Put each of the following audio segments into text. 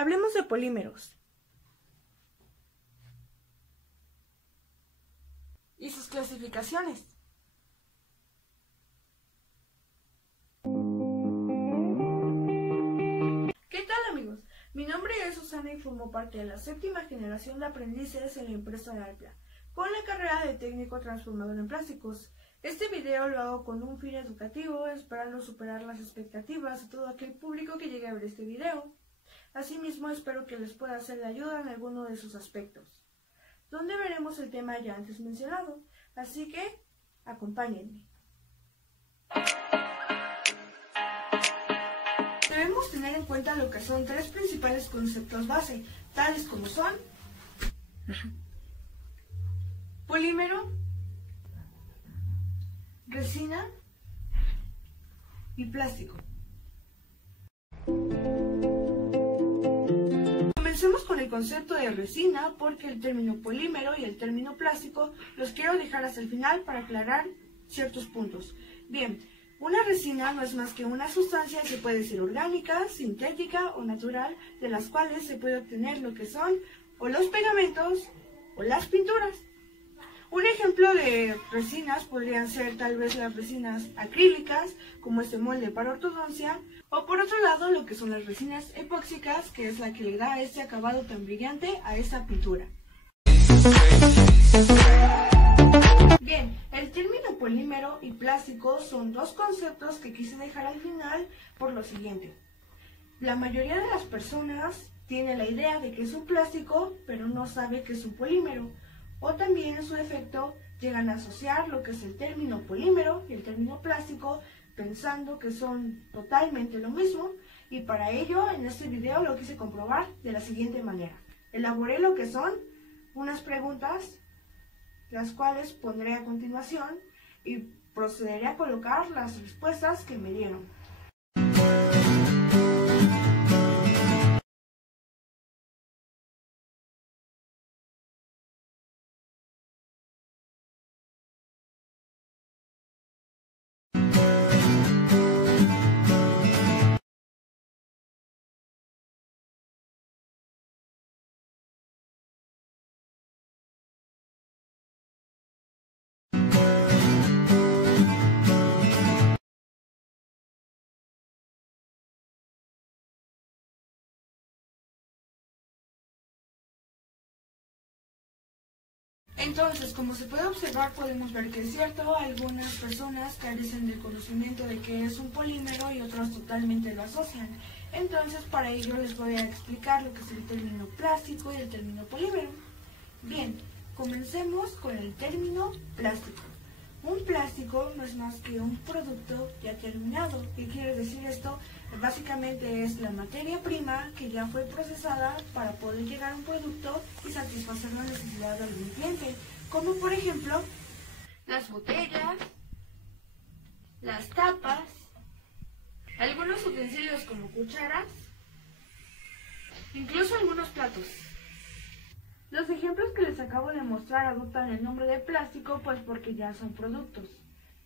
Hablemos de polímeros y sus clasificaciones. ¿Qué tal, amigos? Mi nombre es Susana y formo parte de la 7ª generación de aprendices en la empresa de Alpla, con la carrera de técnico transformador en plásticos. Este video lo hago con un fin educativo, esperando superar las expectativas de todo aquel público que llegue a ver este video. Asimismo, espero que les pueda ser de ayuda en alguno de sus aspectos, donde veremos el tema ya antes mencionado, así que acompáñenme. Debemos tener en cuenta lo que son 3 principales conceptos base, tales como son polímero, resina y plástico. Comencemos con el concepto de resina, porque el término polímero y el término plástico los quiero dejar hasta el final para aclarar ciertos puntos. Bien, una resina no es más que una sustancia que puede ser orgánica, sintética o natural, de las cuales se puede obtener lo que son o los pegamentos o las pinturas. Un ejemplo de resinas podrían ser tal vez las resinas acrílicas, como este molde para ortodoncia, o por otro lado lo que son las resinas epóxicas, que es la que le da este acabado tan brillante a esta pintura. Bien, el término polímero y plástico son 2 conceptos que quise dejar al final por lo siguiente. La mayoría de las personas tiene la idea de que es un plástico, pero no sabe que es un polímero. O también en su defecto llegan a asociar lo que es el término polímero y el término plástico pensando que son totalmente lo mismo, y para ello en este video lo quise comprobar de la siguiente manera. Elaboré lo que son unas preguntas, las cuales pondré a continuación y procederé a colocar las respuestas que me dieron. Entonces, como se puede observar, podemos ver que es cierto, algunas personas carecen del conocimiento de qué es un polímero y otros totalmente lo asocian. Entonces, para ello les voy a explicar lo que es el término plástico y el término polímero. Bien, comencemos con el término plástico. Un plástico no es más que un producto ya terminado. ¿Qué quiere decir esto? Básicamente es la materia prima que ya fue procesada para poder llegar a un producto y satisfacer la necesidad de algún cliente, como por ejemplo las botellas, las tapas, algunos utensilios como cucharas, incluso algunos platos. Los ejemplos que les acabo de mostrar adoptan el nombre de plástico pues porque ya son productos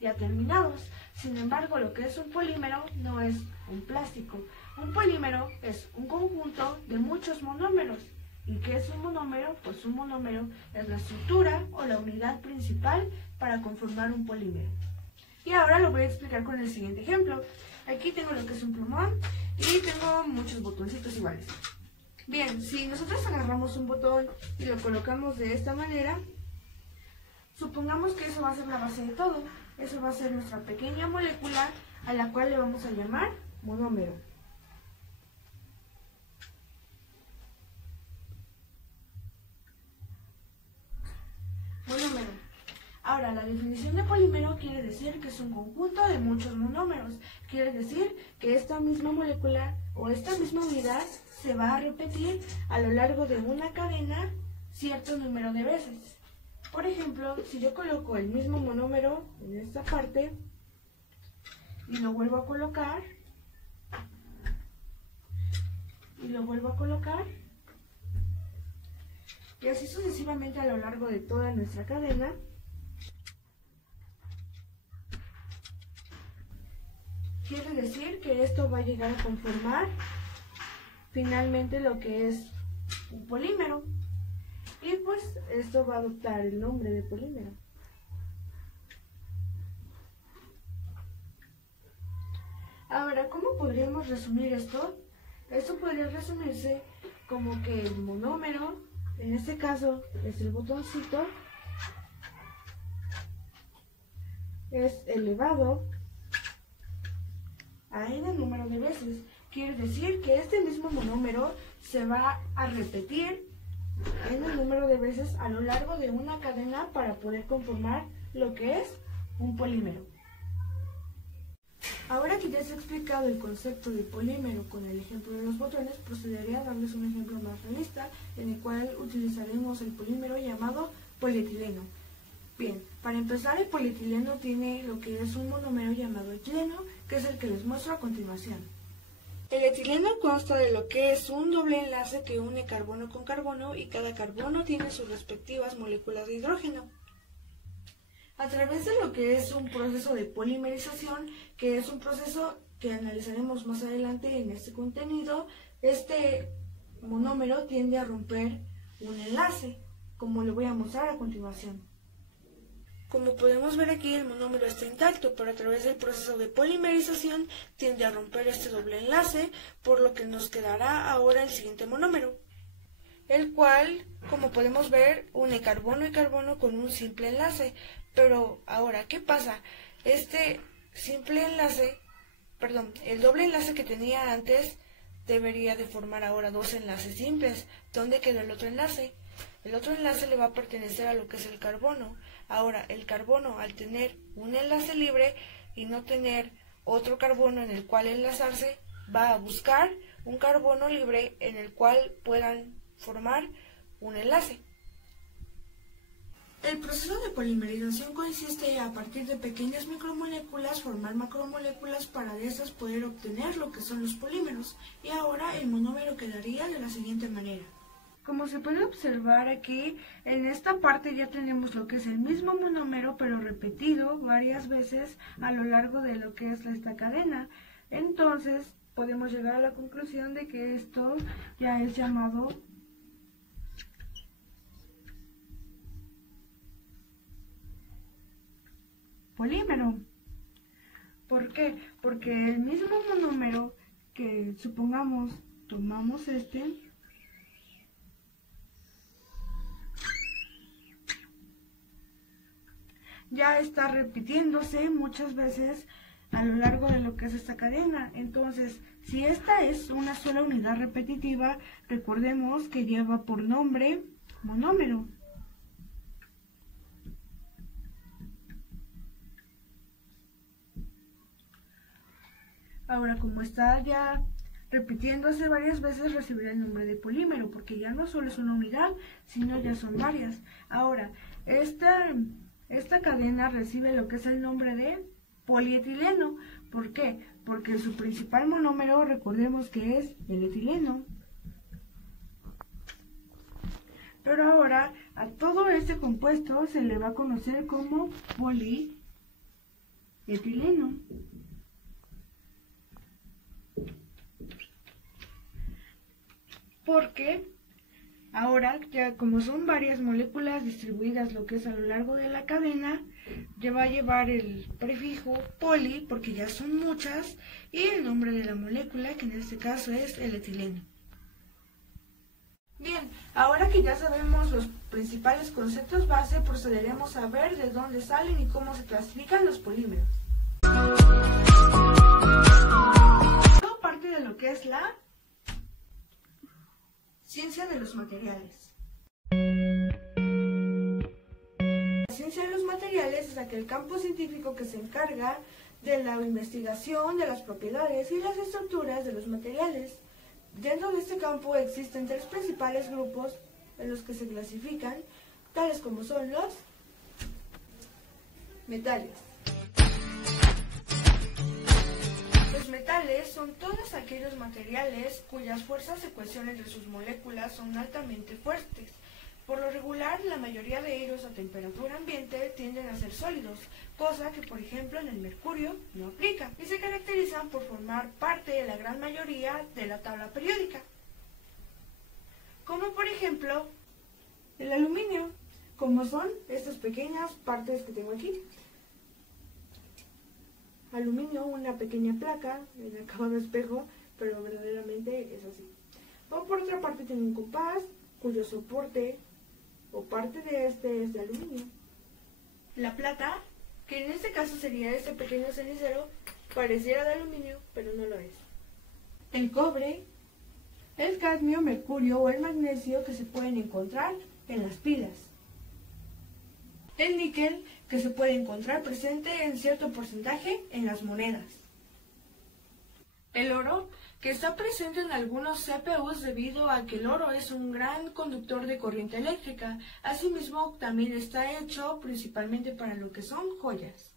ya terminados. Sin embargo, lo que es un polímero no es un plástico. Un polímero es un conjunto de muchos monómeros. ¿Y qué es un monómero? Pues un monómero es la estructura o la unidad principal para conformar un polímero. Y ahora lo voy a explicar con el siguiente ejemplo. Aquí tengo lo que es un plumón y tengo muchos botoncitos iguales. Bien, si nosotros agarramos un botón y lo colocamos de esta manera, supongamos que eso va a ser la base de todo. Eso va a ser nuestra pequeña molécula a la cual le vamos a llamar monómero. Monómero. Ahora, la definición de polímero quiere decir que es un conjunto de muchos monómeros. Quiere decir que esta misma molécula o esta misma unidad se va a repetir a lo largo de una cadena cierto número de veces. Por ejemplo, si yo coloco el mismo monómero en esta parte y lo vuelvo a colocar y lo vuelvo a colocar y así sucesivamente a lo largo de toda nuestra cadena, quiere decir que esto va a llegar a conformar finalmente lo que es un polímero. Y pues esto va a adoptar el nombre de polímero. Ahora, ¿cómo podríamos resumir esto? Esto podría resumirse como que el monómero, en este caso es el botoncito, es elevado a n número de veces. Quiere decir que este mismo monómero se va a repetir n número de veces a lo largo de una cadena para poder conformar lo que es un polímero. Ahora que ya se ha explicado el concepto de polímero con el ejemplo de los botones, procederé a darles un ejemplo más realista, en el cual utilizaremos el polímero llamado polietileno. Bien, para empezar, el polietileno tiene lo que es un monómero llamado etileno, que es el que les muestro a continuación. El etileno consta de lo que es un doble enlace que une carbono con carbono y cada carbono tiene sus respectivas moléculas de hidrógeno. A través de lo que es un proceso de polimerización, que es un proceso que analizaremos más adelante en este contenido, este monómero tiende a romper un enlace, como lo voy a mostrar a continuación. Como podemos ver aquí, el monómero está intacto, pero a través del proceso de polimerización tiende a romper este doble enlace, por lo que nos quedará ahora el siguiente monómero, el cual, como podemos ver, une carbono y carbono con un simple enlace. Pero ahora, ¿qué pasa? Este simple enlace, el doble enlace que tenía antes debería de formar ahora dos enlaces simples. ¿Dónde quedó el otro enlace? El otro enlace le va a pertenecer a lo que es el carbono. Ahora, el carbono, al tener un enlace libre y no tener otro carbono en el cual enlazarse, va a buscar un carbono libre en el cual puedan formar un enlace. El proceso de polimerización consiste a partir de pequeñas micromoléculas formar macromoléculas para de estas poder obtener lo que son los polímeros. Y ahora el monómero quedaría de la siguiente manera. Como se puede observar aquí, en esta parte ya tenemos lo que es el mismo monómero, pero repetido varias veces a lo largo de lo que es esta cadena. Entonces, podemos llegar a la conclusión de que esto ya es llamado polímero. ¿Por qué? Porque el mismo monómero que, supongamos, tomamos ya está repitiéndose muchas veces a lo largo de lo que es esta cadena. Entonces, si esta es una sola unidad repetitiva, recordemos que lleva por nombre monómero. Ahora, como está ya repitiéndose varias veces, recibirá el nombre de polímero, porque ya no solo es una unidad, sino ya son varias. Ahora, esta cadena recibe lo que es el nombre de polietileno. ¿Por qué? Porque su principal monómero, recordemos que es el etileno. Pero ahora, a todo este compuesto se le va a conocer como polietileno. Porque ahora, ya como son varias moléculas distribuidas lo que es a lo largo de la cadena, ya va a llevar el prefijo poli, porque ya son muchas, y el nombre de la molécula, que en este caso es el etileno. Bien, ahora que ya sabemos los principales conceptos base, procederemos a ver de dónde salen y cómo se clasifican los polímeros. Todo parte de lo que es la ciencia de los materiales. La ciencia de los materiales es aquel campo científico que se encarga de la investigación de las propiedades y las estructuras de los materiales. Dentro de este campo existen tres principales grupos en los que se clasifican, tales como son los metales. Los metales son todos aquellos materiales cuyas fuerzas de cohesión entre sus moléculas son altamente fuertes. Por lo regular, la mayoría de ellos a temperatura ambiente tienden a ser sólidos, cosa que por ejemplo en el mercurio no aplica, y se caracterizan por formar parte de la gran mayoría de la tabla periódica. como por ejemplo el aluminio, como son estas pequeñas partes que tengo aquí. Aluminio, una pequeña placa en acabado espejo, pero verdaderamente es así. O por otra parte tengo un compás, cuyo soporte o parte de este es de aluminio. La plata, que en este caso sería este pequeño cenicero, pareciera de aluminio, pero no lo es. El cobre, el cadmio, mercurio o el magnesio que se pueden encontrar en las pilas. El níquel, que se puede encontrar presente en cierto porcentaje en las monedas. El oro, que está presente en algunos CPUs debido a que el oro es un gran conductor de corriente eléctrica. Asimismo, también está hecho principalmente para lo que son joyas.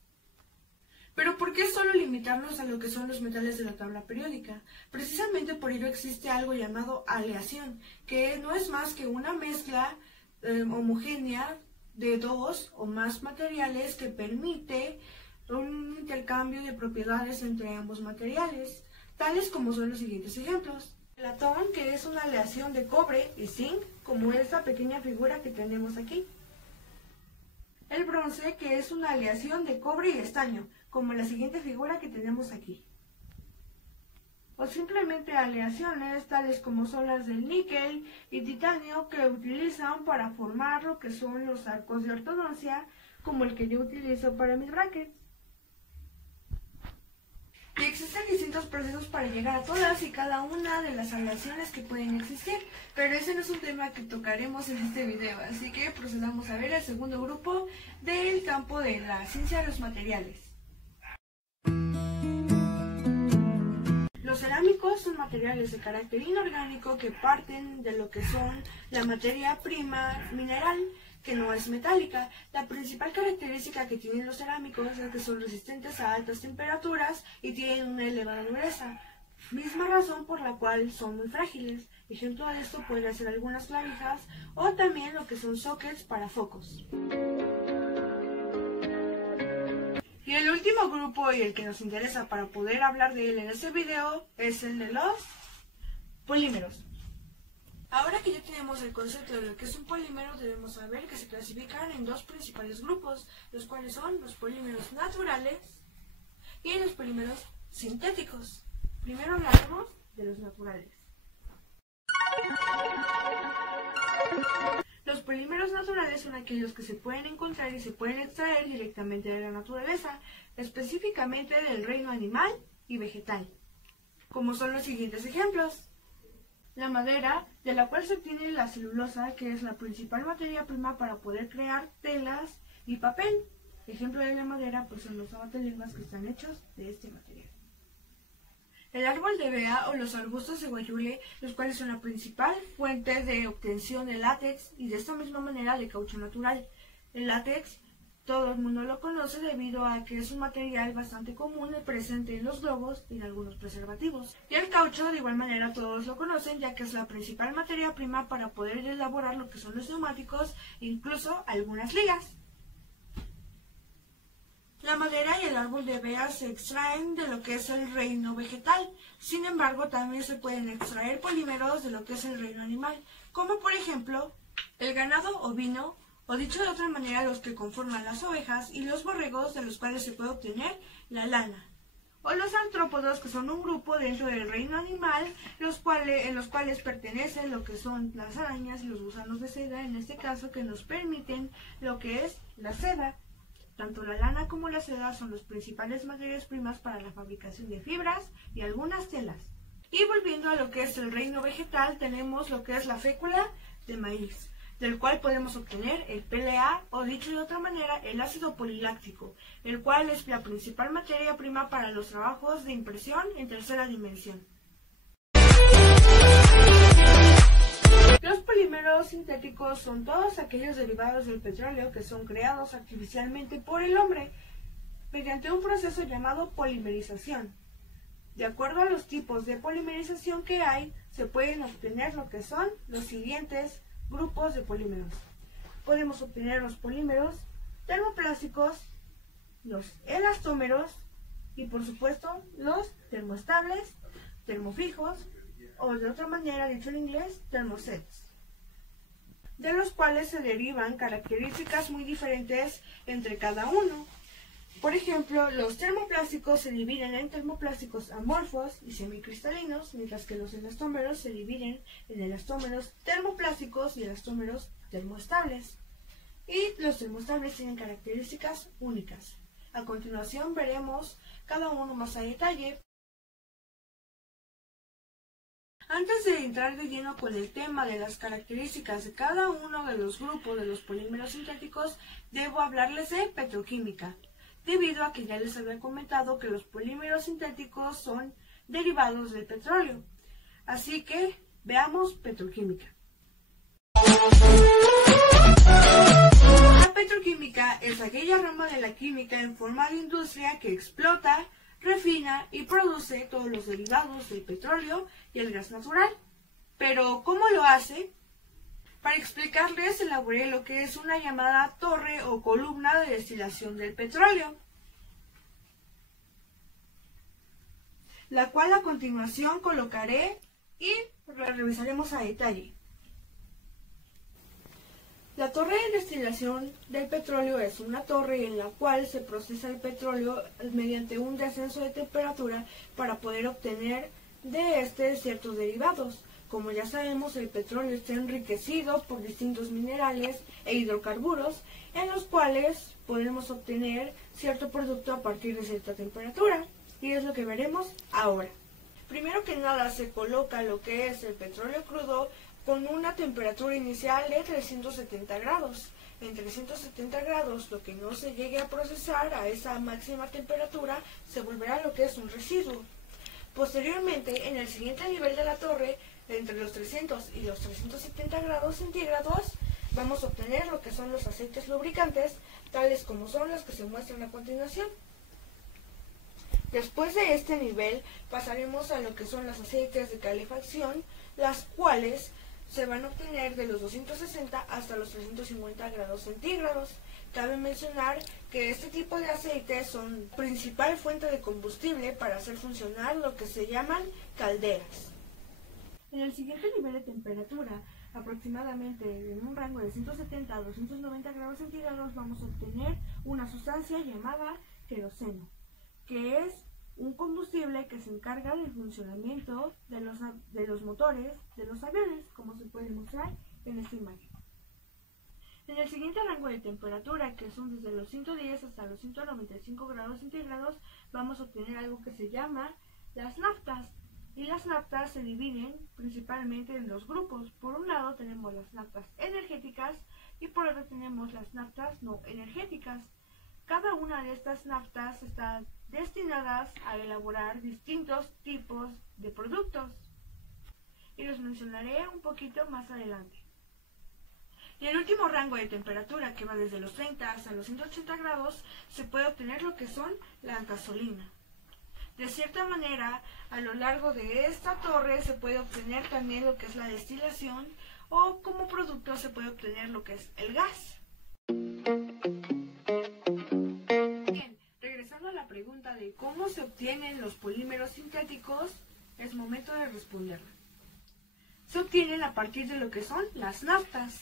Pero ¿por qué solo limitarnos a lo que son los metales de la tabla periódica? Precisamente por ello existe algo llamado aleación, que no es más que una mezcla homogénea de dos o más materiales que permite un intercambio de propiedades entre ambos materiales, tales como son los siguientes ejemplos. El latón, que es una aleación de cobre y zinc, como esta pequeña figura que tenemos aquí. El bronce, que es una aleación de cobre y estaño, como la siguiente figura que tenemos aquí. O simplemente aleaciones tales como son las del níquel y titanio, que utilizan para formar lo que son los arcos de ortodoncia, como el que yo utilizo para mis brackets. Y existen distintos procesos para llegar a todas y cada una de las aleaciones que pueden existir, pero ese no es un tema que tocaremos en este video, así que procedamos a ver el segundo grupo del campo de la ciencia de los materiales. Los cerámicos son materiales de carácter inorgánico que parten de lo que son la materia prima mineral, que no es metálica. La principal característica que tienen los cerámicos es que son resistentes a altas temperaturas y tienen una elevada dureza, misma razón por la cual son muy frágiles. Ejemplo de esto pueden ser algunas clavijas o también lo que son sockets para focos. Y el último grupo y el que nos interesa para poder hablar de él en este video es el de los polímeros. Ahora que ya tenemos el concepto de lo que es un polímero, debemos saber que se clasifican en dos principales grupos, los cuales son los polímeros naturales y los polímeros sintéticos. Primero hablaremos de los naturales. Los polímeros naturales son aquellos que se pueden encontrar y se pueden extraer directamente de la naturaleza, específicamente del reino animal y vegetal, como son los siguientes ejemplos. La madera, de la cual se obtiene la celulosa, que es la principal materia prima para poder crear telas y papel. Ejemplo de la madera pues son los abatelenguas que están hechos de este material. El árbol de bea o los arbustos de guayule, los cuales son la principal fuente de obtención de látex y de esta misma manera de caucho natural. El látex todo el mundo lo conoce debido a que es un material bastante común y presente en los globos y en algunos preservativos. Y el caucho de igual manera todos lo conocen, ya que es la principal materia prima para poder elaborar lo que son los neumáticos e incluso algunas ligas. La madera y el árbol de bea se extraen de lo que es el reino vegetal. Sin embargo, también se pueden extraer polímeros de lo que es el reino animal, como por ejemplo el ganado ovino, o dicho de otra manera, los que conforman las ovejas y los borregos, de los cuales se puede obtener la lana. O los artrópodos, que son un grupo dentro del reino animal, en los cuales pertenecen lo que son las arañas y los gusanos de seda, en este caso, que nos permiten lo que es la seda. Tanto la lana como la seda son las principales materias primas para la fabricación de fibras y algunas telas. Y volviendo a lo que es el reino vegetal, tenemos lo que es la fécula de maíz, del cual podemos obtener el PLA, o dicho de otra manera, el ácido poliláctico, el cual es la principal materia prima para los trabajos de impresión en tercera dimensión. Los polímeros sintéticos son todos aquellos derivados del petróleo que son creados artificialmente por el hombre mediante un proceso llamado polimerización. De acuerdo a los tipos de polimerización que hay, se pueden obtener lo que son los siguientes grupos de polímeros. Podemos obtener los polímeros termoplásticos, los elastómeros y por supuesto los termoestables, termofijos, o de otra manera, dicho en inglés, thermosets. de los cuales se derivan características muy diferentes entre cada uno. Por ejemplo, los termoplásticos se dividen en termoplásticos amorfos y semicristalinos, mientras que los elastómeros se dividen en elastómeros termoplásticos y elastómeros termoestables. Y los termoestables tienen características únicas. A continuación veremos cada uno más a detalle. Antes de entrar de lleno con el tema de las características de cada uno de los grupos de los polímeros sintéticos, debo hablarles de petroquímica, debido a que ya les había comentado que los polímeros sintéticos son derivados del petróleo. Así que veamos petroquímica. La petroquímica es aquella rama de la química en forma de industria que explota, refina y produce todos los derivados del petróleo y el gas natural. Pero, ¿cómo lo hace? Para explicarles, elaboré lo que es una llamada torre o columna de destilación del petróleo, la cual a continuación colocaré y la revisaremos a detalle. La torre de destilación del petróleo es una torre en la cual se procesa el petróleo mediante un descenso de temperatura para poder obtener de este ciertos derivados. Como ya sabemos, el petróleo está enriquecido por distintos minerales e hidrocarburos, en los cuales podemos obtener cierto producto a partir de cierta temperatura, y es lo que veremos ahora. Primero que nada se coloca lo que es el petróleo crudo con una temperatura inicial de 370 grados. En 370 grados, lo que no se llegue a procesar a esa máxima temperatura se volverá lo que es un residuo. Posteriormente, en el siguiente nivel de la torre, entre los 300 y los 370 grados centígrados, vamos a obtener lo que son los aceites lubricantes, tales como son los que se muestran a continuación. Después de este nivel, pasaremos a lo que son los aceites de calefacción, las cuales se van a obtener de los 260 hasta los 350 grados centígrados. Cabe mencionar que este tipo de aceites son principal fuente de combustible para hacer funcionar lo que se llaman calderas. En el siguiente nivel de temperatura, aproximadamente en un rango de 170 a 290 grados centígrados, vamos a obtener una sustancia llamada queroseno, que es un combustible que se encarga del funcionamiento de los motores de los aviones, como se puede mostrar en esta imagen. En el siguiente rango de temperatura, que son desde los 110 hasta los 195 grados centígrados, vamos a obtener algo que se llama las naftas. Y las naftas se dividen principalmente en dos grupos. Por un lado tenemos las naftas energéticas y por otro tenemos las naftas no energéticas. Cada una de estas naftas está destinadas a elaborar distintos tipos de productos, y los mencionaré un poquito más adelante. Y el último rango de temperatura, que va desde los 30 hasta los 180 grados, se puede obtener lo que son las gasolinas. De cierta manera, a lo largo de esta torre se puede obtener también lo que es la destilación, o como producto se puede obtener lo que es el gas. La pregunta de cómo se obtienen los polímeros sintéticos, es momento de responderla. Se obtienen a partir de lo que son las naftas.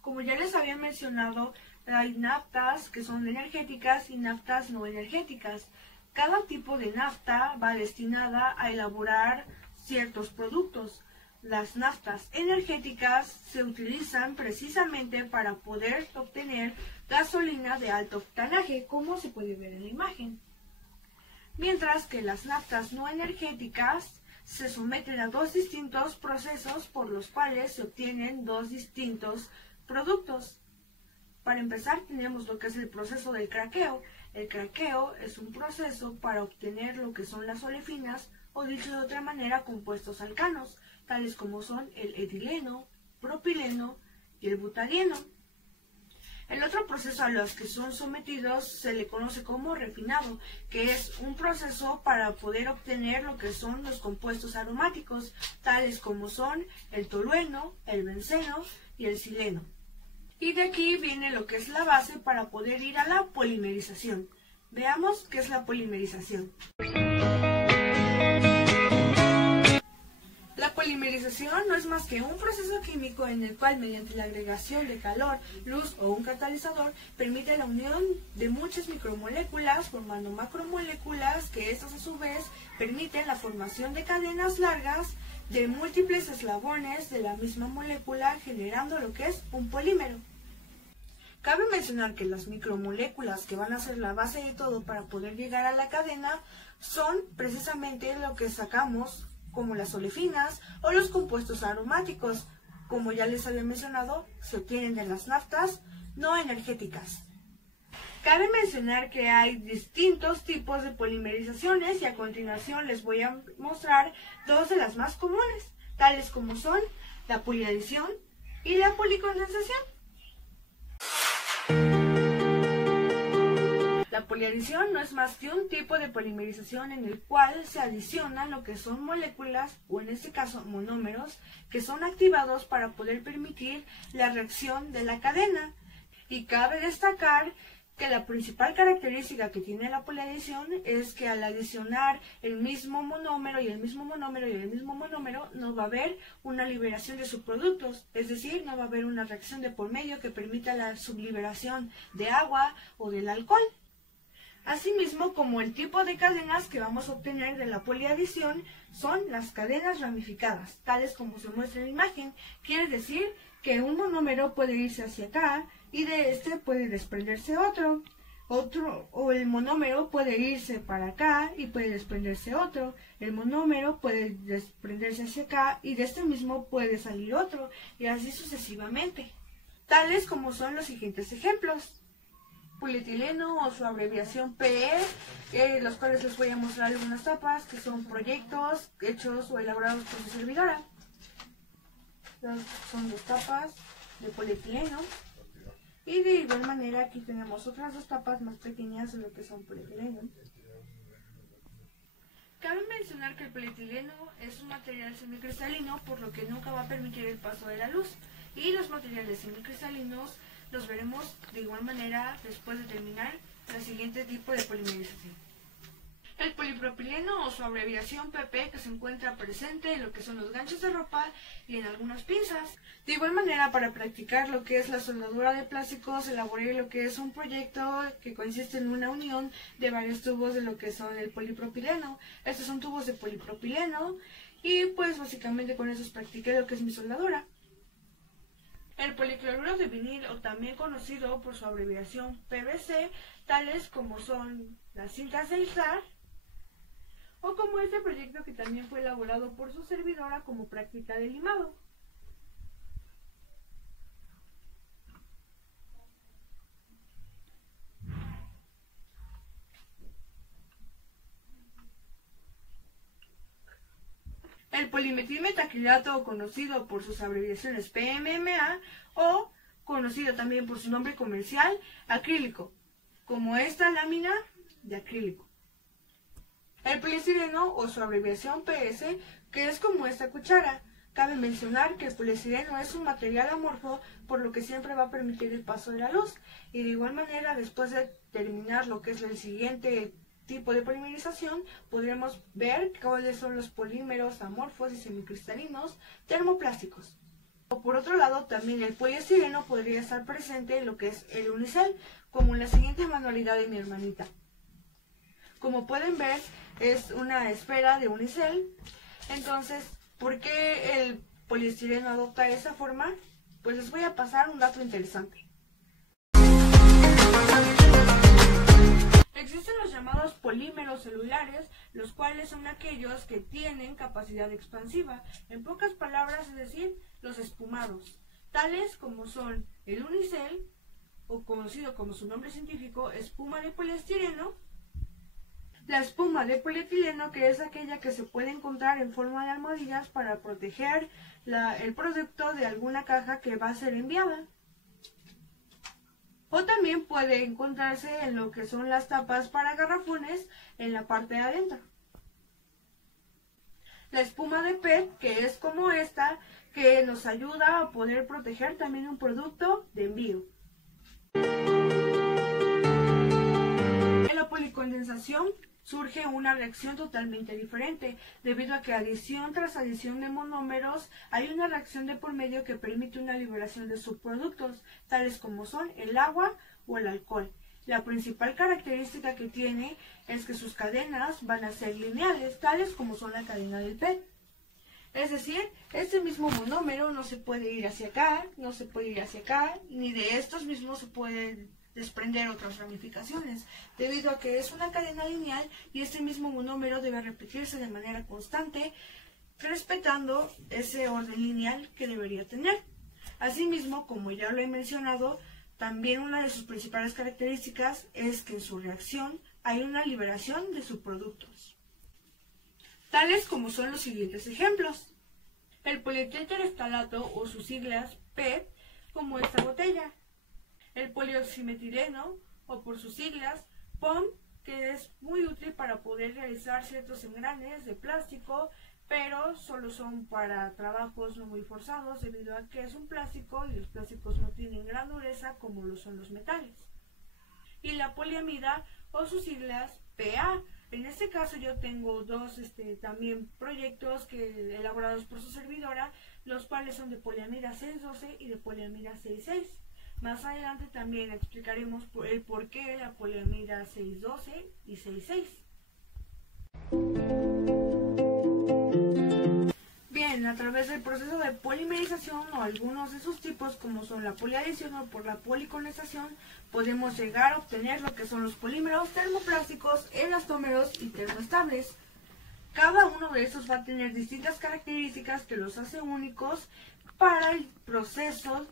Como ya les había mencionado, hay naftas que son energéticas y naftas no energéticas. Cada tipo de nafta va destinada a elaborar ciertos productos. Las naftas energéticas se utilizan precisamente para poder obtener gasolina de alto octanaje, como se puede ver en la imagen. Mientras que las naftas no energéticas se someten a dos distintos procesos por los cuales se obtienen dos distintos productos. Para empezar, tenemos lo que es el proceso del craqueo. El craqueo es un proceso para obtener lo que son las olefinas, o dicho de otra manera, compuestos alcanos, tales como son el etileno, propileno y el butadieno. El otro proceso a los que son sometidos se le conoce como refinado, que es un proceso para poder obtener lo que son los compuestos aromáticos, tales como son el tolueno, el benceno y el sileno. Y de aquí viene lo que es la base para poder ir a la polimerización. Veamos qué es la polimerización. La polimerización no es más más que un proceso químico en el cual mediante la agregación de calor, luz o un catalizador permite la unión de muchas micromoléculas formando macromoléculas que estas a su vez permiten la formación de cadenas largas de múltiples eslabones de la misma molécula generando lo que es un polímero. Cabe mencionar que las micromoléculas que van a ser la base de todo para poder llegar a la cadena son precisamente lo que sacamos como las olefinas o los compuestos aromáticos. Como ya les había mencionado, se obtienen de las naftas no energéticas. Cabe mencionar que hay distintos tipos de polimerizaciones y a continuación les voy a mostrar dos de las más comunes, tales como son la poliadición y la policondensación. La poliadición no es más que un tipo de polimerización en el cual se adicionan lo que son moléculas, o en este caso monómeros, que son activados para poder permitir la reacción de la cadena. Y cabe destacar que la principal característica que tiene la poliadición es que al adicionar el mismo monómero y el mismo monómero y el mismo monómero no va a haber una liberación de subproductos, es decir, no va a haber una reacción de por medio que permita la subliberación de agua o del alcohol. Asimismo, como el tipo de cadenas que vamos a obtener de la poliadición son las cadenas ramificadas, tales como se muestra en la imagen. Quiere decir que un monómero puede irse hacia acá y de este puede desprenderse otro, o el monómero puede irse para acá y puede desprenderse otro, el monómero puede desprenderse hacia acá y de este mismo puede salir otro, y así sucesivamente. Tales como son los siguientes ejemplos. Polietileno o su abreviación PE, los cuales les voy a mostrar algunas tapas que son proyectos hechos o elaborados por su servidora. Son dos tapas de polietileno y de igual manera aquí tenemos otras dos tapas más pequeñas de lo que son polietileno. Cabe mencionar que el polietileno es un material semicristalino, por lo que nunca va a permitir el paso de la luz, y los materiales semicristalinos los veremos de igual manera después de terminar el siguiente tipo de polimerización. El polipropileno o su abreviación PP, que se encuentra presente en lo que son los ganchos de ropa y en algunas pinzas. De igual manera, para practicar lo que es la soldadura de plásticos, elaboré lo que es un proyecto que consiste en una unión de varios tubos de lo que son el polipropileno. Estos son tubos de polipropileno y pues básicamente con esos practiqué lo que es mi soldadura. El policloruro de vinil, o también conocido por su abreviación PVC, tales como son las cintas de aislar, o como este proyecto que también fue elaborado por su servidora como práctica de limado. El polimetilmetacrilato, conocido por sus abreviaciones PMMA, o conocido también por su nombre comercial, acrílico, como esta lámina de acrílico. El poliestireno, o su abreviación PS, que es como esta cuchara. Cabe mencionar que el poliestireno es un material amorfo, por lo que siempre va a permitir el paso de la luz. Y de igual manera, después de terminar lo que es el siguiente tipo de polimerización, podremos ver cuáles son los polímeros amorfos y semicristalinos termoplásticos. O por otro lado, también el poliestireno podría estar presente en lo que es el unicel, como en la siguiente manualidad de mi hermanita. Como pueden ver, es una esfera de unicel. Entonces, ¿por qué el poliestireno adopta esa forma? Pues les voy a pasar un dato interesante. Existen los llamados polímeros celulares, los cuales son aquellos que tienen capacidad expansiva. En pocas palabras, es decir, los espumados, tales como son el unicel, o conocido como su nombre científico, espuma de poliestireno, la espuma de polietileno, que es aquella que se puede encontrar en forma de almohadillas para proteger el producto de alguna caja que va a ser enviada. O también puede encontrarse en lo que son las tapas para garrafones en la parte de adentro. La espuma de PET, que es como esta, que nos ayuda a poder proteger también un producto de envío. En la policondensación surge una reacción totalmente diferente, debido a que adición tras adición de monómeros hay una reacción de por medio que permite una liberación de subproductos, tales como son el agua o el alcohol. La principal característica que tiene es que sus cadenas van a ser lineales, tales como son la cadena del PET. Es decir, este mismo monómero no se puede ir hacia acá, no se puede ir hacia acá, ni de estos mismos se pueden desprender otras ramificaciones, debido a que es una cadena lineal y este mismo monómero debe repetirse de manera constante, respetando ese orden lineal que debería tener. Asimismo, como ya lo he mencionado, también una de sus principales características es que en su reacción hay una liberación de subproductos, tales como son los siguientes ejemplos. El polietiltereftalato o sus siglas PET, como esta botella. El polioximetileno o por sus siglas POM, que es muy útil para poder realizar ciertos engranes de plástico, pero solo son para trabajos no muy forzados debido a que es un plástico y los plásticos no tienen gran dureza como lo son los metales. Y la poliamida o sus siglas PA. En este caso yo tengo dos también proyectos elaborados por su servidora, los cuales son de poliamida 612 y de poliamida 66. Más adelante también explicaremos el por qué la poliamida 612 y 66. Bien, a través del proceso de polimerización o algunos de sus tipos, como son la poliadición o por la policondensación, podemos llegar a obtener lo que son los polímeros termoplásticos, elastómeros y termoestables. Cada uno de estos va a tener distintas características que los hace únicos para el proceso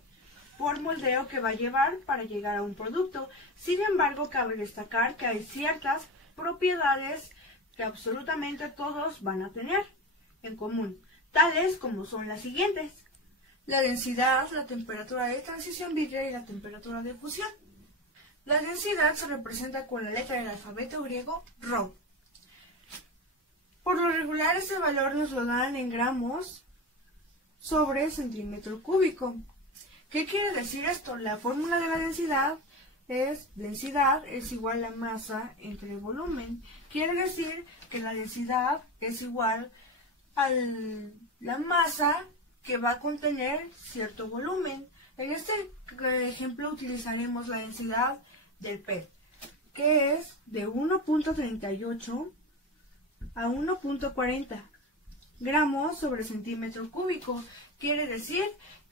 por moldeo que va a llevar para llegar a un producto. Sin embargo, cabe destacar que hay ciertas propiedades que absolutamente todos van a tener en común, tales como son las siguientes: la densidad, la temperatura de transición vítrea y la temperatura de fusión. La densidad se representa con la letra del alfabeto griego Rho. Por lo regular este valor nos lo dan en gramos sobre centímetro cúbico. ¿Qué quiere decir esto? La fórmula de la densidad es igual a masa entre volumen. Quiere decir que la densidad es igual a la masa que va a contener cierto volumen. En este ejemplo utilizaremos la densidad del PET, que es de 1.38 a 1.40 gramos sobre centímetro cúbico. Quiere decir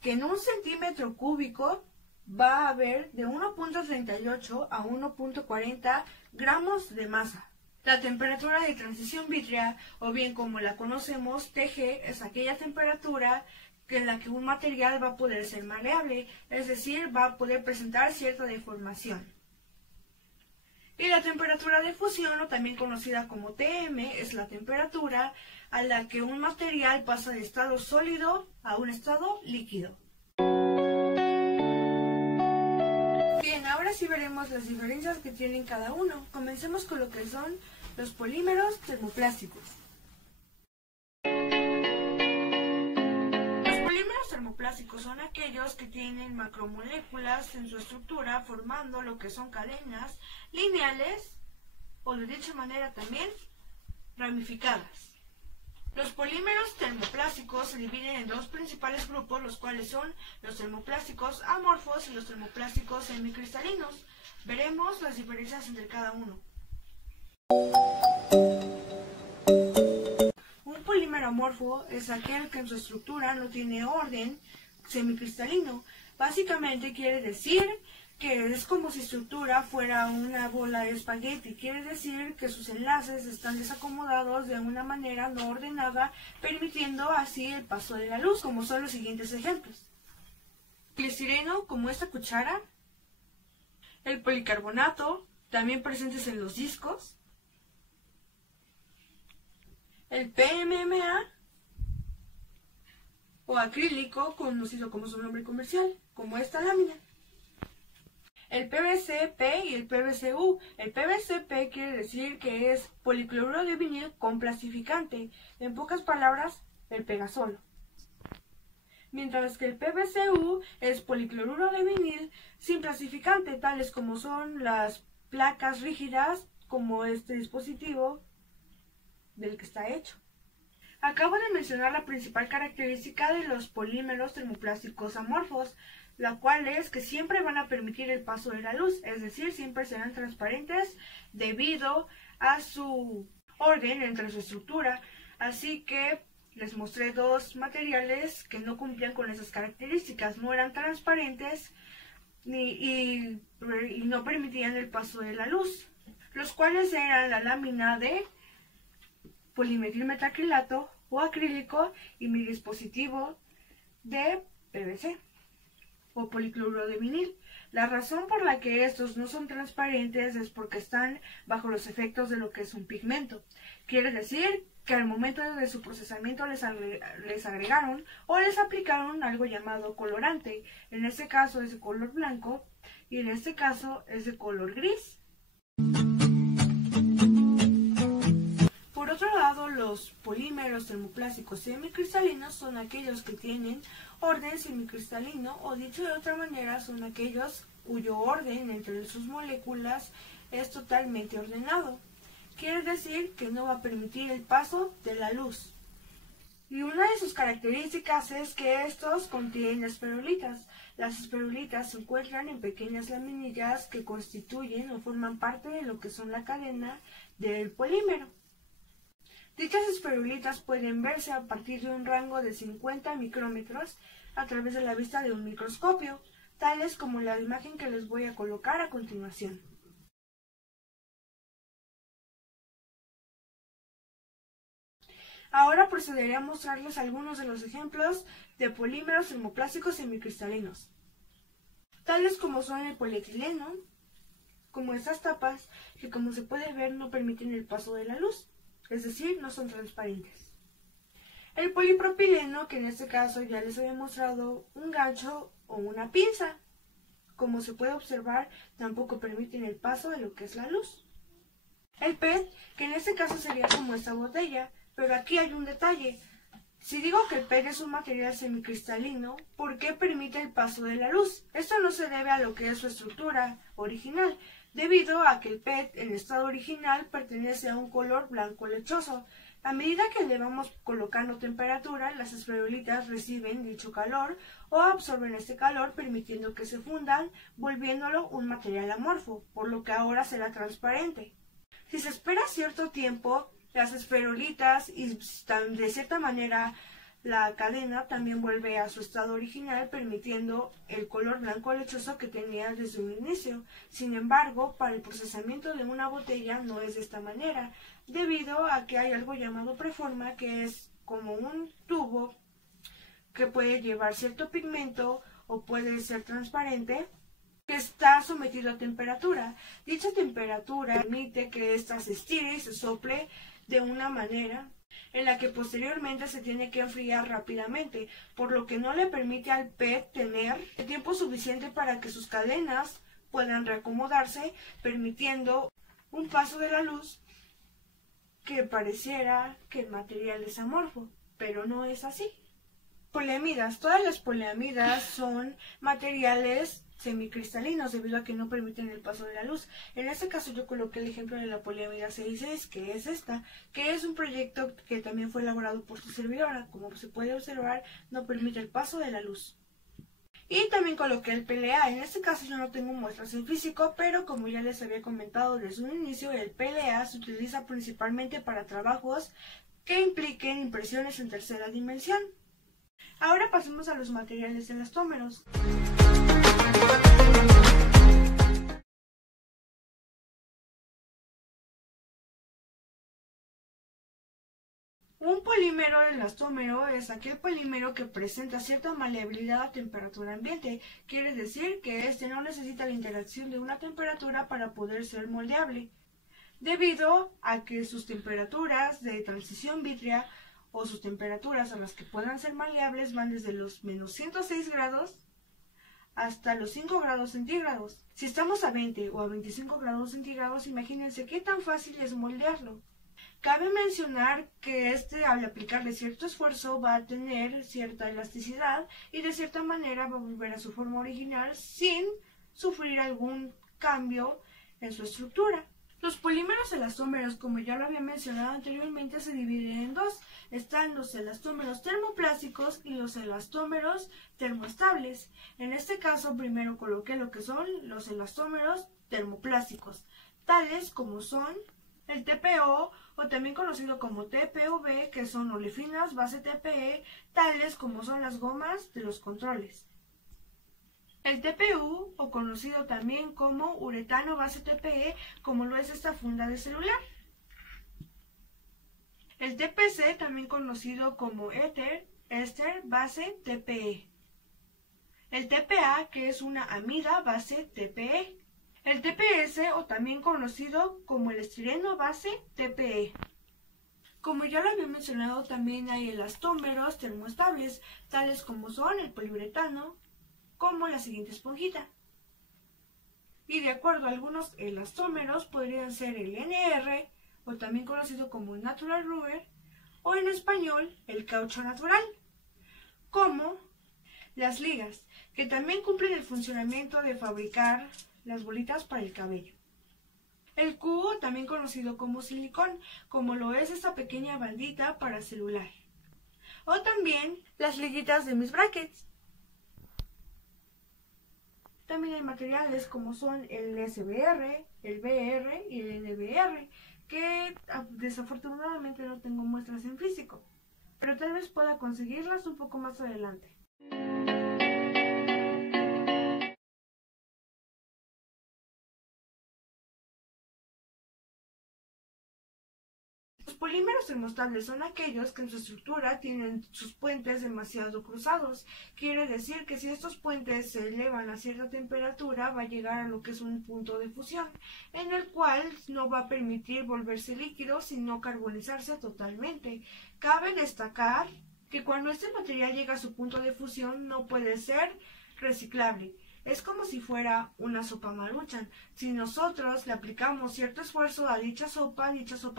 que en un centímetro cúbico va a haber de 1.38 a 1.40 gramos de masa. La temperatura de transición vítrea, o bien como la conocemos, TG, es aquella temperatura en la que un material va a poder ser maleable, es decir, va a poder presentar cierta deformación. Y la temperatura de fusión, o también conocida como TM, es la temperatura a la que un material pasa de estado sólido a un estado líquido. Bien, ahora sí veremos las diferencias que tienen cada uno. Comencemos con lo que son los polímeros termoplásticos. Los polímeros termoplásticos son aquellos que tienen macromoléculas en su estructura formando lo que son cadenas lineales o de dicha manera también ramificadas. Los polímeros termoplásticos se dividen en dos principales grupos, los cuales son los termoplásticos amorfos y los termoplásticos semicristalinos. Veremos las diferencias entre cada uno. Un polímero amorfo es aquel que en su estructura no tiene orden semicristalino. Básicamente quiere decir que es como si su estructura fuera una bola de espagueti. Quiere decir que sus enlaces están desacomodados de una manera no ordenada, permitiendo así el paso de la luz, como son los siguientes ejemplos. El estireno, como esta cuchara. El policarbonato, también presentes en los discos. El PMMA, o acrílico, conocido como su nombre comercial, como esta lámina. El PVC-P y el PVC-U. El PVC-P quiere decir que es policloruro de vinil con plastificante. En pocas palabras, el pegasol. Mientras que el PVC-U es policloruro de vinil sin plastificante, tales como son las placas rígidas como este dispositivo del que está hecho. Acabo de mencionar la principal característica de los polímeros termoplásticos amorfos, la cual es que siempre van a permitir el paso de la luz, es decir, siempre serán transparentes debido a su orden entre su estructura. Así que les mostré dos materiales que no cumplían con esas características, no eran transparentes y no permitían el paso de la luz, los cuales eran la lámina de polimetilmetacrilato o acrílico y mi dispositivo de PVC o policloruro de vinil. La razón por la que estos no son transparentes es porque están bajo los efectos de lo que es un pigmento. Quiere decir que al momento de su procesamiento les agregaron o les aplicaron algo llamado colorante. En este caso es de color blanco y en este caso es de color gris. Por otro lado, los polímeros termoplásticos semicristalinos son aquellos que tienen orden semicristalino, o dicho de otra manera, son aquellos cuyo orden entre sus moléculas es totalmente ordenado. Quiere decir que no va a permitir el paso de la luz. Y una de sus características es que estos contienen esferulitas. Las esferulitas se encuentran en pequeñas laminillas que constituyen o forman parte de lo que son la cadena del polímero. Dichas esferulitas pueden verse a partir de un rango de 50 micrómetros a través de la vista de un microscopio, tales como la imagen que les voy a colocar a continuación. Ahora procederé a mostrarles algunos de los ejemplos de polímeros termoplásticos semicristalinos, tales como son el polietileno, como estas tapas que, como se puede ver, no permiten el paso de la luz, es decir, no son transparentes. El polipropileno, que en este caso ya les había mostrado un gancho o una pinza, como se puede observar, tampoco permiten el paso de lo que es la luz. El PET, que en este caso sería como esta botella, pero aquí hay un detalle. Si digo que el PET es un material semicristalino, ¿por qué permite el paso de la luz? Esto no se debe a lo que es su estructura original, debido a que el PET en estado original pertenece a un color blanco lechoso. A medida que le vamos colocando temperatura, las esferulitas reciben dicho calor o absorben este calor, permitiendo que se fundan, volviéndolo un material amorfo, por lo que ahora será transparente. Si se espera cierto tiempo, las esferulitas y de cierta manera la cadena también vuelve a su estado original, permitiendo el color blanco lechoso que tenía desde un inicio. Sin embargo, para el procesamiento de una botella no es de esta manera, debido a que hay algo llamado preforma, que es como un tubo que puede llevar cierto pigmento o puede ser transparente, que está sometido a temperatura. Dicha temperatura permite que ésta se estire y se sople de una manera en la que posteriormente se tiene que enfriar rápidamente, por lo que no le permite al PET tener el tiempo suficiente para que sus cadenas puedan reacomodarse, permitiendo un paso de la luz que pareciera que el material es amorfo, pero no es así. Poliamidas. Todas las poliamidas son materiales semicristalinos debido a que no permiten el paso de la luz. En este caso yo coloqué el ejemplo de la poliamida 66, que es esta, que es un proyecto que también fue elaborado por su servidora. Como se puede observar, no permite el paso de la luz. Y también coloqué el PLA. En este caso yo no tengo muestras en físico, pero como ya les había comentado desde un inicio, el PLA se utiliza principalmente para trabajos que impliquen impresiones en tercera dimensión. Ahora pasemos a los materiales elastómeros. Un polímero elastómero es aquel polímero que presenta cierta maleabilidad a temperatura ambiente. Quiere decir que este no necesita la interacción de una temperatura para poder ser moldeable, debido a que sus temperaturas de transición vítrea o sus temperaturas a las que puedan ser maleables van desde los menos 106 grados hasta los 5 grados centígrados. Si estamos a 20 o a 25 grados centígrados, imagínense qué tan fácil es moldearlo. Cabe mencionar que al aplicarle cierto esfuerzo va a tener cierta elasticidad y de cierta manera va a volver a su forma original sin sufrir algún cambio en su estructura. Los polímeros elastómeros, como ya lo había mencionado anteriormente, se dividen en dos. Están los elastómeros termoplásticos y los elastómeros termoestables. En este caso, primero coloqué lo que son los elastómeros termoplásticos, tales como son el TPO, o también conocido como TPV, que son olefinas base TPE, tales como son las gomas de los controles. El TPU, o conocido también como uretano base TPE, como lo es esta funda de celular. El TPC, también conocido como éster base TPE. El TPA, que es una amida base TPE. El TPS, o también conocido como el estireno base TPE. Como ya lo había mencionado, también hay elastómeros termoestables, tales como son el poliuretano, como la siguiente esponjita. Y de acuerdo a algunos elastómeros podrían ser el NR, o también conocido como Natural Rubber, o en español el caucho natural, como las ligas, que también cumplen el funcionamiento de fabricar las bolitas para el cabello. El cubo, también conocido como silicón, como lo es esta pequeña bandita para celular. O también las liguitas de mis brackets. También hay materiales como son el SBR, el BR y el NBR, que desafortunadamente no tengo muestras en físico, pero tal vez pueda conseguirlas un poco más adelante. Los polímeros termoestables son aquellos que en su estructura tienen sus puentes demasiado cruzados. Quiere decir que si estos puentes se elevan a cierta temperatura, va a llegar a lo que es un punto de fusión, en el cual no va a permitir volverse líquido, sino carbonizarse totalmente. Cabe destacar que cuando este material llega a su punto de fusión no puede ser reciclable. Es como si fuera una sopa Maruchan. Si nosotros le aplicamos cierto esfuerzo a dicha sopa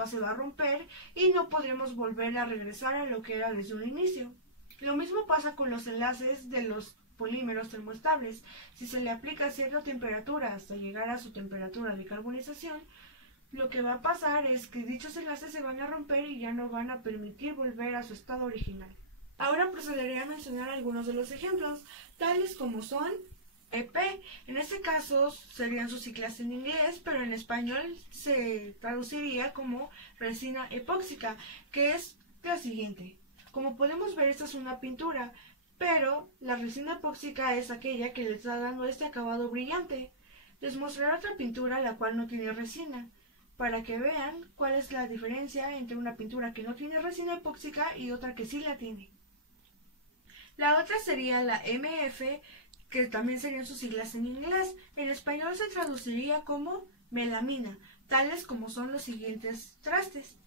se va a romper y no podremos volver a regresar a lo que era desde un inicio. Lo mismo pasa con los enlaces de los polímeros termoestables. Si se le aplica cierta temperatura hasta llegar a su temperatura de carbonización, lo que va a pasar es que dichos enlaces se van a romper y ya no van a permitir volver a su estado original. Ahora procederé a mencionar algunos de los ejemplos, tales como son EP. En este caso serían sus siglas en inglés, pero en español se traduciría como resina epóxica, que es la siguiente. Como podemos ver, esta es una pintura, pero la resina epóxica es aquella que le está dando este acabado brillante. Les mostraré otra pintura la cual no tiene resina, para que vean cuál es la diferencia entre una pintura que no tiene resina epóxica y otra que sí la tiene. La otra sería la MF, que también serían sus siglas en inglés. En español se traduciría como melamina, tales como son los siguientes trastes.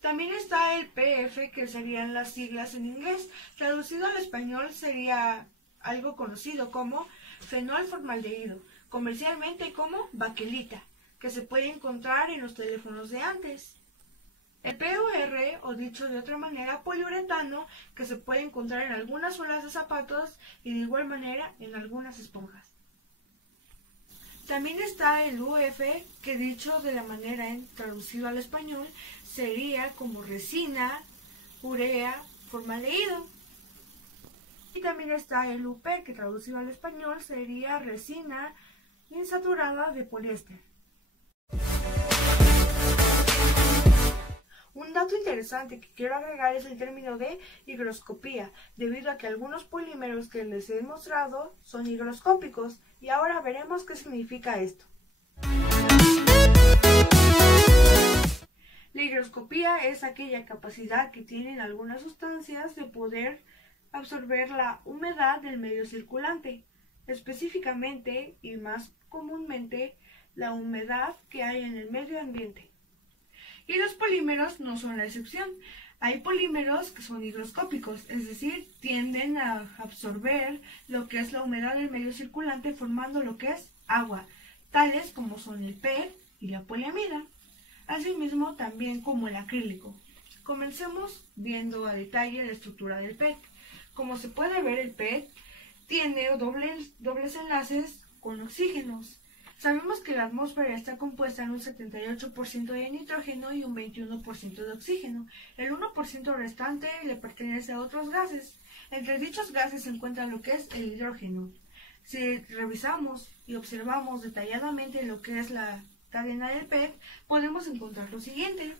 También está el PF, que serían las siglas en inglés. Traducido al español sería algo conocido como fenolformaldehído, comercialmente como baquelita, que se puede encontrar en los teléfonos de antes. El PUR, o dicho de otra manera, poliuretano, que se puede encontrar en algunas suelas de zapatos y de igual manera en algunas esponjas. También está el UF, que dicho de la manera traducido al español, sería como resina, urea, formaldehído. Y también está el UP, que traducido al español sería resina insaturada de poliéster. Un dato interesante que quiero agregar es el término de higroscopía, debido a que algunos polímeros que les he mostrado son higroscópicos, y ahora veremos qué significa esto. La higroscopía es aquella capacidad que tienen algunas sustancias de poder absorber la humedad del medio circulante, específicamente y más comúnmente la humedad que hay en el medio ambiente. Y los polímeros no son la excepción. Hay polímeros que son higroscópicos, es decir, tienden a absorber lo que es la humedad del medio circulante formando lo que es agua, tales como son el PET y la poliamida, asimismo también como el acrílico. Comencemos viendo a detalle la estructura del PET. Como se puede ver, el PET tiene dobles enlaces con oxígenos. Sabemos que la atmósfera está compuesta en un 78% de nitrógeno y un 21% de oxígeno. El 1% restante le pertenece a otros gases. Entre dichos gases se encuentra lo que es el hidrógeno. Si revisamos y observamos detalladamente lo que es la cadena del PET, podemos encontrar lo siguiente.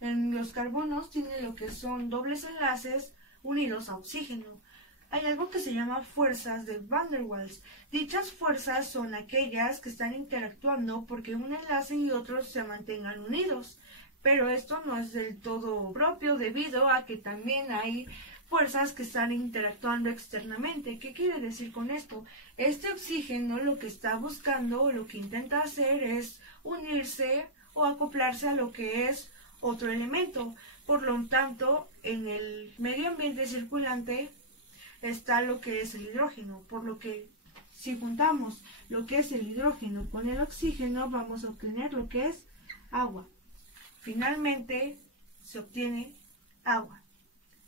En los carbonos tienen lo que son dobles enlaces unidos a oxígeno. Hay algo que se llama fuerzas de Van der Waals. Dichas fuerzas son aquellas que están interactuando porque un enlace y otro se mantengan unidos. Pero esto no es del todo propio debido a que también hay fuerzas que están interactuando externamente. ¿Qué quiere decir con esto? Este oxígeno lo que está buscando o lo que intenta hacer es unirse o acoplarse a lo que es otro elemento. Por lo tanto, en el medio ambiente circulante está lo que es el hidrógeno, por lo que si juntamos lo que es el hidrógeno con el oxígeno vamos a obtener lo que es agua. Finalmente se obtiene agua.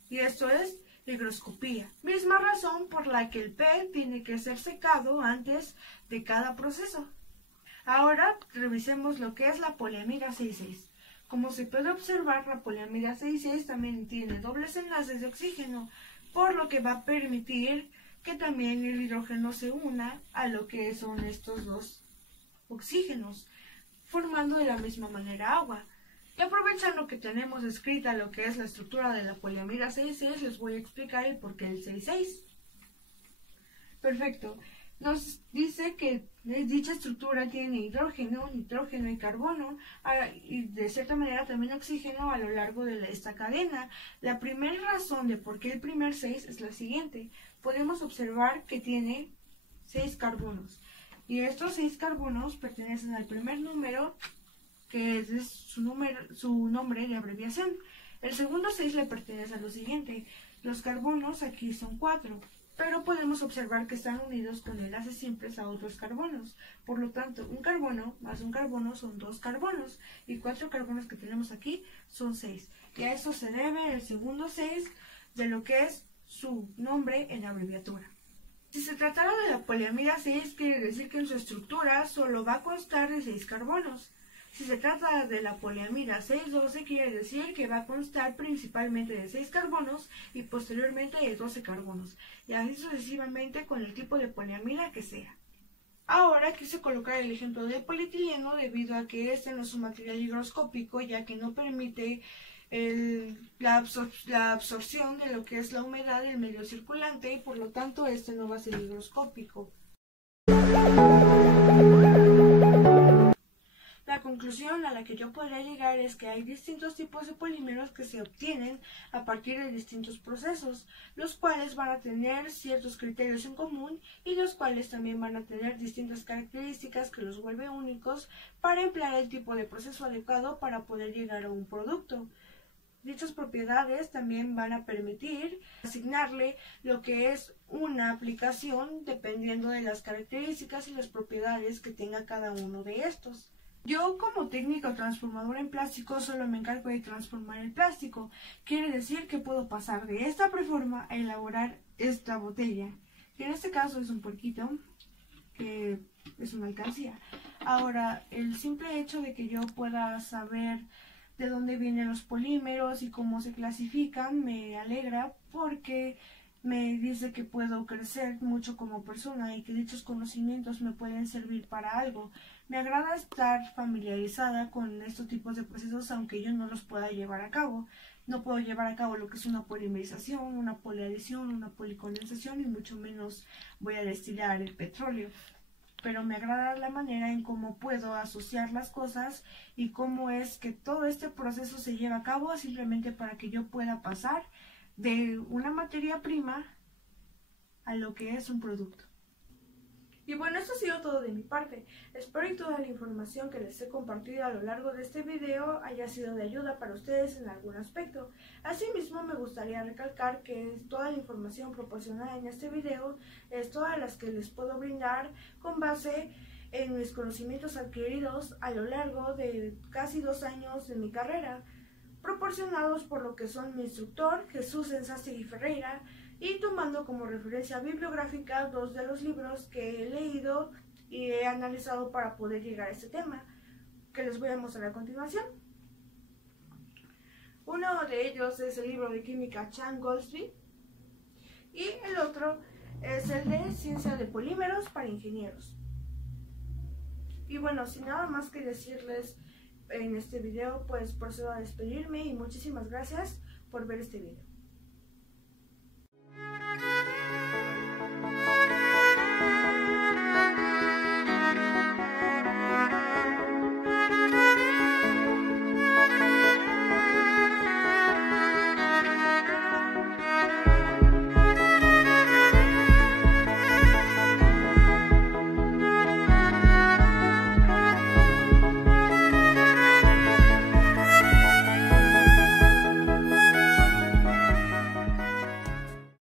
Y esto es higroscopía. Misma razón por la que el PET tiene que ser secado antes de cada proceso. Ahora revisemos lo que es la poliamida 6,6. Como se puede observar, la poliamida 6,6 también tiene dobles enlaces de oxígeno, por lo que va a permitir que también el hidrógeno se una a lo que son estos dos oxígenos, formando de la misma manera agua. Y aprovechando que tenemos escrita lo que es la estructura de la poliamida 6,6, les voy a explicar el porqué del 6,6. Perfecto. Nos dice que dicha estructura tiene hidrógeno, nitrógeno y carbono, y de cierta manera también oxígeno a lo largo de esta cadena. La primera razón de por qué el primer 6 es la siguiente. Podemos observar que tiene 6 carbonos, y estos 6 carbonos pertenecen al primer número, que es su nombre de abreviación. El segundo 6 le pertenece a lo siguiente. Los carbonos aquí son 4. Pero podemos observar que están unidos con enlaces simples a otros carbonos. Por lo tanto, un carbono más un carbono son 2 carbonos, y 4 carbonos que tenemos aquí son 6. Y a eso se debe el segundo 6 de lo que es su nombre en abreviatura. Si se tratara de la poliamida 6, quiere decir que en su estructura solo va a constar de 6 carbonos. Si se trata de la poliamida 6,12, quiere decir que va a constar principalmente de 6 carbonos y posteriormente de 12 carbonos, y así sucesivamente con el tipo de poliamida que sea. Ahora quise colocar el ejemplo del polietileno debido a que este no es un material higroscópico, ya que no permite la absorción de lo que es la humedad del medio circulante, y por lo tanto este no va a ser higroscópico. La conclusión a la que yo podría llegar es que hay distintos tipos de polímeros que se obtienen a partir de distintos procesos, los cuales van a tener ciertos criterios en común y los cuales también van a tener distintas características que los vuelve únicos para emplear el tipo de proceso adecuado para poder llegar a un producto. Dichas propiedades también van a permitir asignarle lo que es una aplicación dependiendo de las características y las propiedades que tenga cada uno de estos. Yo, como técnico transformador en plástico, solo me encargo de transformar el plástico. Quiere decir que puedo pasar de esta preforma a elaborar esta botella, que en este caso es un puerquito, que es una alcancía. Ahora, el simple hecho de que yo pueda saber de dónde vienen los polímeros y cómo se clasifican me alegra, porque me dice que puedo crecer mucho como persona y que dichos conocimientos me pueden servir para algo. Me agrada estar familiarizada con estos tipos de procesos, aunque yo no los pueda llevar a cabo. No puedo llevar a cabo lo que es una polimerización, una poliadición, una policondensación, y mucho menos voy a destilar el petróleo. Pero me agrada la manera en cómo puedo asociar las cosas y cómo es que todo este proceso se lleva a cabo simplemente para que yo pueda pasar de una materia prima a lo que es un producto. Y bueno, esto ha sido todo de mi parte. Espero que toda la información que les he compartido a lo largo de este video haya sido de ayuda para ustedes en algún aspecto. Asimismo, me gustaría recalcar que toda la información proporcionada en este video es todas las que les puedo brindar con base en mis conocimientos adquiridos a lo largo de casi 2 años de mi carrera, proporcionados por lo que son mi instructor, Jesús Ensástegui Ferreira, y tomando como referencia bibliográfica dos de los libros que he leído y he analizado para poder llegar a este tema, que les voy a mostrar a continuación. Uno de ellos es el libro de química Chan Goldsby y el otro es el de ciencia de polímeros para ingenieros. Y bueno, sin nada más que decirles en este video, pues procedo a despedirme y muchísimas gracias por ver este video.